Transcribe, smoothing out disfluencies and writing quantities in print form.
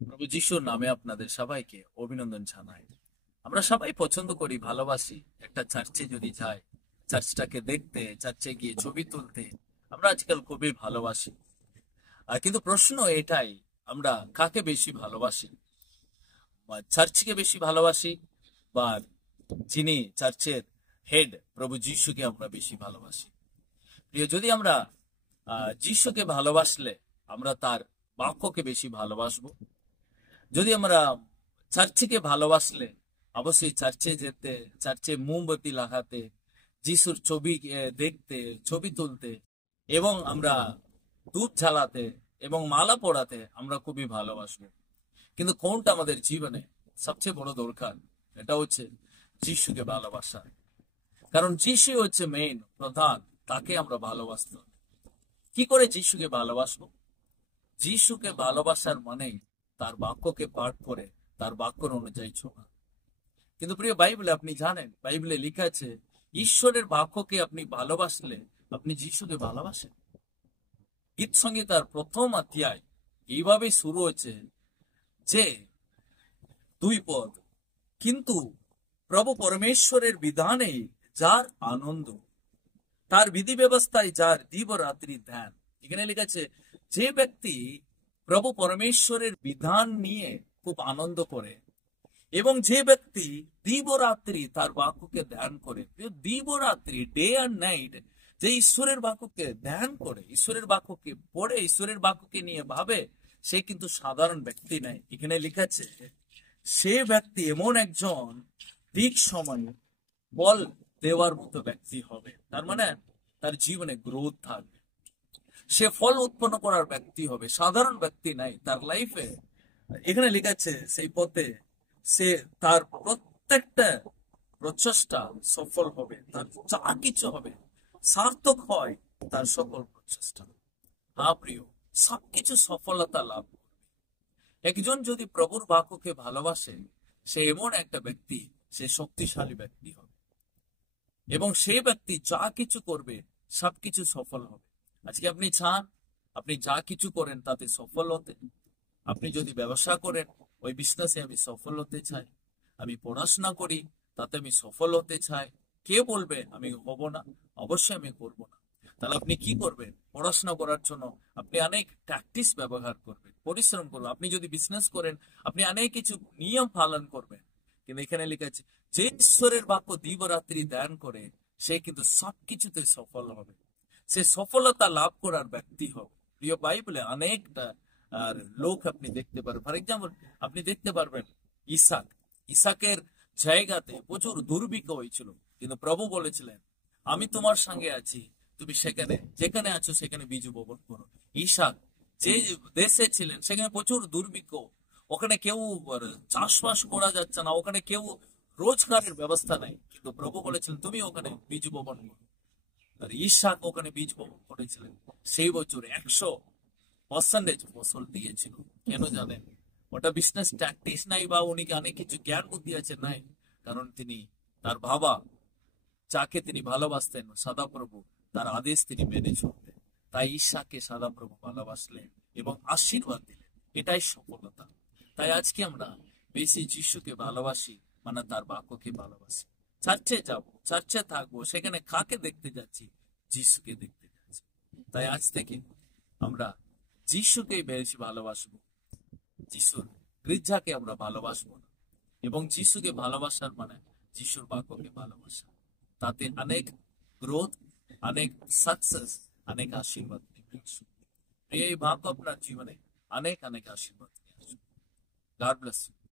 প্রভু যিশুর নামে আপনাদের সবাইকে অভিনন্দন জানাই। আমরা সবাই পছন্দ করি, ভালোবাসি একটা চার্চে যদি যাই, চার্চটাকে দেখতে, চার্চে গিয়ে ছবি তুলতে আমরা আজকাল খুবই ভালোবাসি। আর কিন্তু প্রশ্ন এটাই, আমরা কাকে বেশি ভালোবাসি? বা চার্চকে বেশি ভালোবাসি, বা যিনি চার্চের হেড প্রভু যিশুকে আমরা বেশি ভালোবাসি? প্রিয়, যদি আমরা যিশুকে ভালোবাসলে আমরা তার বাক্যকে বেশি ভালোবাসবো। যদি আমরা চার্চকে ভালোবাসলে অবশ্যই চার্চে যেতে, চার্চে মোমবাতি লাগাতে, যিশুর ছবি দেখতে, ছবি তুলতে, এবং আমরা ধূপ জ্বালাতে এবং মালা পরাতে আমরা খুবই ভালোবাসবো। কিন্তু কোনটা আমাদের জীবনে সবচেয়ে বড় দরকার? এটা হচ্ছে যিশুকে ভালোবাসা। কারণ যিশু হচ্ছে মেইন, প্রধান। তাকে আমরা ভালোবাসতে হবে। কি করে যিশুকে ভালোবাসবো? যিশুকে ভালোবাসার মানে তার বাক্যকে পাঠ করে তার বাক্যর অনুযায়ী চলা। কিন্তু প্রিয়, বাইবেলে আপনি জানেন, বাইবেলে লেখা আছে ঈশ্বরের বাক্যকে আপনি ভালোবাসলে আপনি যিশুকে ভালোবাসেন। গীত সংগীতার প্রথম অধ্যায় এইভাবে শুরু হচ্ছে যে 2 পদ, কিন্তু প্রভু পরমেশ্বরের বিধানে যার আনন্দ, তার বিধি ব্যবস্থায় যার দিবরাত্রি ধ্যান। এখানে লেখা আছে যে ব্যক্তি প্রভু পরমেশ্বরের বিধান নিয়ে খুব আনন্দ করে, এবং যে ব্যক্তি দিবরাত্রি তার বাক্যকে ধ্যান করে। দিবরাত্রি, ডে আর নাইট, যে ঈশ্বরের বাক্যকে ধ্যান করে, ঈশ্বরের বাক্যকে পড়ে, ঈশ্বরের বাক্যকে নিয়ে ভাবে, সে কিন্তু সাধারণ ব্যক্তি নাই। এখানে লেখা আছে সে ব্যক্তি এমন একজন ঠিক সময় বল দেওয়ার মতো ব্যক্তি হবে। তার মানে তার জীবনে গ্রোথ থাকবে, সে ফল উৎপন্ন করার ব্যক্তি হবে, সাধারণ ব্যক্তি নাই তার লাইফে। এখানে লেখা আছে সেই পথে সে তার প্রত্যেকটা প্রচেষ্টা সফল হবে, তার যা কিছু হবে সার্থক হয় তার সকল প্রচেষ্টা। হ্যাঁ প্রিয়, সবকিছু সফলতা লাভ করবে। একজন যদি প্রভুর বাক্যকে ভালোবাসে, সে এমন একটা ব্যক্তি, সে শক্তিশালী ব্যক্তি হবে, এবং সেই ব্যক্তি যা কিছু করবে সবকিছু সফল হবে। আজকে আপনি চান আপনি যা কিছু করেন তাতে সফল হতে? আপনি যদি ব্যবসা করেন, ওই বিজনেসে আমি সফল হতে চাই। আমি পড়াশোনা করি, তাতে আমি সফল হতে চাই। কে বলবে আমি হব না? অবশ্যই আমি করব না। তাহলে আপনি কি করবেন? পড়াশোনা করার জন্য আপনি অনেক প্র্যাকটিস ব্যবহার করবেন, পরিশ্রম করবেন। আপনি যদি বিজনেস করেন, আপনি অনেক কিছু নিয়ম পালন করবেন। কিন্তু এখানে লেখা আছে যে ঈশ্বরের বাক্য দিবরাত্রি ধ্যান করে, সে কিন্তু সবকিছুতে সফল হবে, সে সফলতা লাভ করার ব্যক্তি হবে। প্রিয়, বাইবেলে অনেকটা আর লোক আপনি দেখতে পারবেন। ফর এক্সাম্পল, আপনি দেখতে পারবেন ইসাক। ইসাকের জায়গাতে প্রচুর দুর্ভিক্ষ হয়েছিল, কিন্তু প্রভু বলেছিলেন আমি তোমার সঙ্গে আছি, তুমি সেখানে যেখানে আছো সেখানে বীজ বপন করো। ইসাক যে দেশে ছিলেন সেখানে প্রচুর দুর্ভিক্ষ, ওখানে কেউ চাষবাস করা যাচ্ছে না, ওখানে কেউ রোজগারের ব্যবস্থা নাই, কিন্তু প্রভু বলেছিলেন তুমি ওখানে বীজ বপন করো। আর ইসাক ওখানে বীজ বপন করেছিলেন, সেই বছর 100% ফসল দিয়েছিল। কেন জানেন? ওটা বিজনেস ট্যাকটিক্স নাই, বা উনি অনেক কিছু জ্ঞান বুদ্ধি আছে নাই, কারণ তিনি তার বাবা যাকে তিনি ভালোবাসতেন সদাপ্রভু, তার আদেশ তিনি মেনে চলতেন। তাই ঈশাকে সদাপ্রভু ভালোবাসলেন এবং আশীর্বাদ দিলেন। এটাই সফলতা। তাই আজকে আমরা বেশি যিশুকে ভালোবাসি, মানে তার বাক্যকে ভালোবাসি। চার্চে যাব, চার্চে থাকবো, সেখানে কাকে দেখতে যাচ্ছি? যিশুকে দেখতে যাচ্ছি। তাই আজ থেকে আমরা যিশুকেই বেশি ভালোবাসবো, যিশুর গির্জাকে আমরা ভালোবাসবো না। এবং যিশুকে ভালোবাসার মানে যিশুর বাক্যকে ভালোবাসা, তাতে অনেক গ্রোথ, অনেক সাকসেস, অনেক আশীর্বাদ নেমে আসবে। এই বাক্য আপনার জীবনে অনেক অনেক আশীর্বাদ নিয়ে আসবে। God bless you.